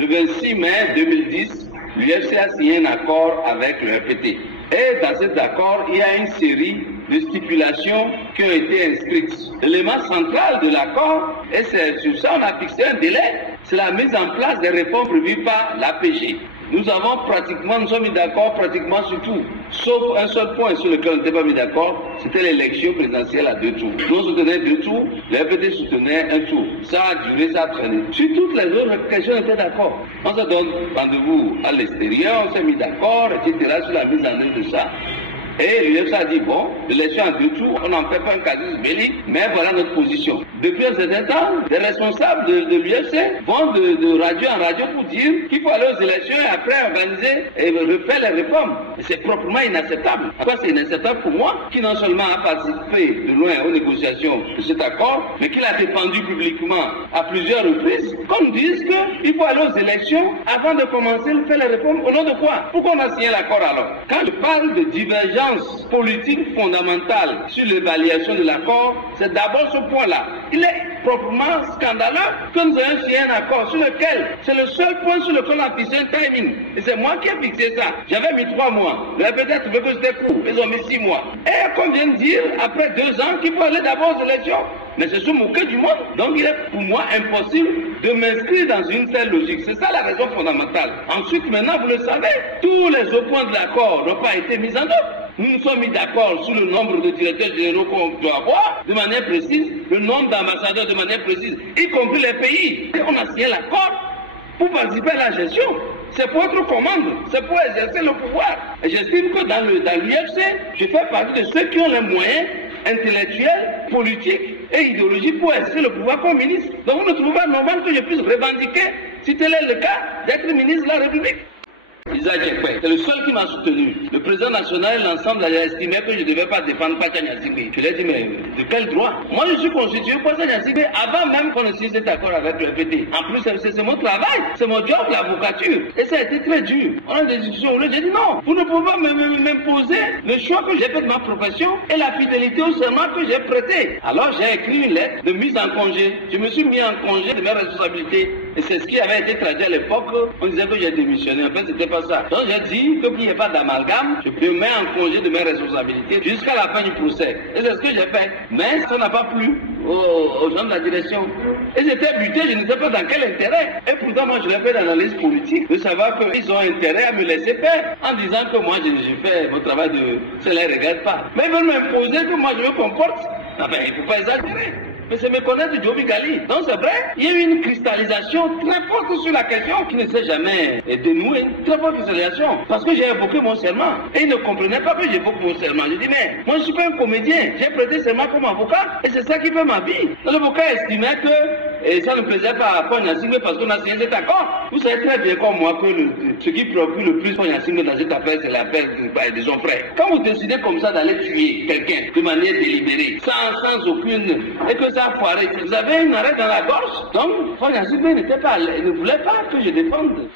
Le 26 mai 2010, l'UFC a signé un accord avec le RPT. Et dans cet accord, il y a une série de stipulations qui ont été inscrites. L'élément central de l'accord, et c'est sur ça on a fixé un délai, c'est la mise en place des réformes prévues par l'APG. Nous sommes mis d'accord pratiquement sur tout, sauf un seul point sur lequel on n'était pas mis d'accord, c'était l'élection présidentielle à 2 tours. Nous soutenons 2 tours, le RPT soutenait 1 tour. Ça a duré, ça a traîné. Sur toutes les autres questions, on était d'accord. On se donne rendez-vous à l'extérieur, on s'est mis d'accord, etc. sur la mise en œuvre de ça. Et l'UFC a dit, bon, l'élection en 2 tours, on n'en fait pas un casus belli, mais voilà notre position. Depuis un certain temps, les responsables de l'UFC vont de radio en radio pour dire qu'il faut aller aux élections et après organiser et refaire les réformes. C'est proprement inacceptable. Pourquoi c'est inacceptable pour moi, qui non seulement a participé de loin aux négociations de cet accord, mais qui l'a défendu publiquement à plusieurs reprises, qu'on dise qu'il faut aller aux élections avant de commencer à faire les réformes. Au nom de quoi? Pourquoi on a signé l'accord alors? Quand je parle de divergence politique fondamentale sur l'évaluation de l'accord, c'est d'abord ce point-là. Il est proprement scandaleux que nous ayons signé un accord sur lequel, c'est le seul point sur lequel on a fixé un timing. Et c'est moi qui ai fixé ça. J'avais mis 3 mois. Mais peut-être que c'était court. Ils ont mis 6 mois. Et qu'on vient de dire, après 2 ans, qu'il faut aller d'abord aux élections. Mais c'est se moquer du monde. Donc il est pour moi impossible de m'inscrire dans une telle logique. C'est ça la raison fondamentale. Ensuite, maintenant, vous le savez, tous les autres points de l'accord n'ont pas été mis en œuvre. Nous nous sommes mis d'accord sur le nombre de directeurs généraux qu'on doit avoir de manière précise, le nombre d'ambassadeurs de manière précise, y compris les pays. Et on a signé l'accord pour participer à la gestion. C'est pour être commande, c'est pour exercer le pouvoir. Et j'estime que dans l'UFC, je fais partie de ceux qui ont les moyens intellectuels, politiques et idéologiques pour exercer le pouvoir comme ministre. Donc vous ne trouvez pas normal que je puisse revendiquer, si tel est le cas, d'être ministre de la République? Isaac Ekpe, c'est le seul qui m'a soutenu. Le président national et l'ensemble a estimé que je ne devais pas défendre Pachanya Sigbe. Je lui ai dit, mais de quel droit? Moi, je suis constitué pour Pachanya Sigbe avant même qu'on ait signé cet accord avec le FPT. En plus, c'est mon travail, c'est mon job, l'avocature. Et ça a été très dur. On a des discussions où j'ai dit non, vous ne pouvez pas m'imposer le choix que j'ai fait de ma profession et la fidélité au serment que j'ai prêté. Alors, j'ai écrit une lettre de mise en congé. Je me suis mis en congé de mes responsabilités. Et c'est ce qui avait été traduit à l'époque. On disait que j'ai démissionné. En fait, c'était pas ça. Donc j'ai dit qu'il n'y ait pas d'amalgame, je me mets en congé de mes responsabilités jusqu'à la fin du procès. Et c'est ce que j'ai fait. Mais ça n'a pas plu aux gens de la direction. Et j'étais buté, je ne sais pas dans quel intérêt. Et pourtant, moi, je l'ai fait d'analyse politique, de savoir qu'ils ont intérêt à me laisser faire, en disant que moi, j'ai fait mon travail de... Ça ne les regarde pas. Mais ils veulent m'imposer que moi, je me comporte. Ah ben, il ne faut pas exagérer. Mais c'est méconnaître Joby Gali. Donc c'est vrai, il y a eu une cristallisation très forte sur la question qui ne s'est jamais dénouée. Très forte cristallisation. Parce que j'ai évoqué mon serment. Et ils ne comprenaient pas que j'évoque mon serment. Je dis, mais moi je ne suis pas un comédien. J'ai prêté serment comme avocat. Et c'est ça qui fait ma vie. L'avocat estimait que ça ne plaisait pas à Pachanya Sigbe parce qu'on a signé cet accord. Vous savez très bien comme moi que ce qui préoccupe le plus Pachanya Sigbe dans cette affaire, c'est la perte de son frère. Quand vous décidez comme ça d'aller tuer quelqu'un de manière délibérée, sans aucune... et que ça a foiré, vous avez une arrêt dans la gorge. Donc, Pachanya Sigbe ne voulait pas que je défende.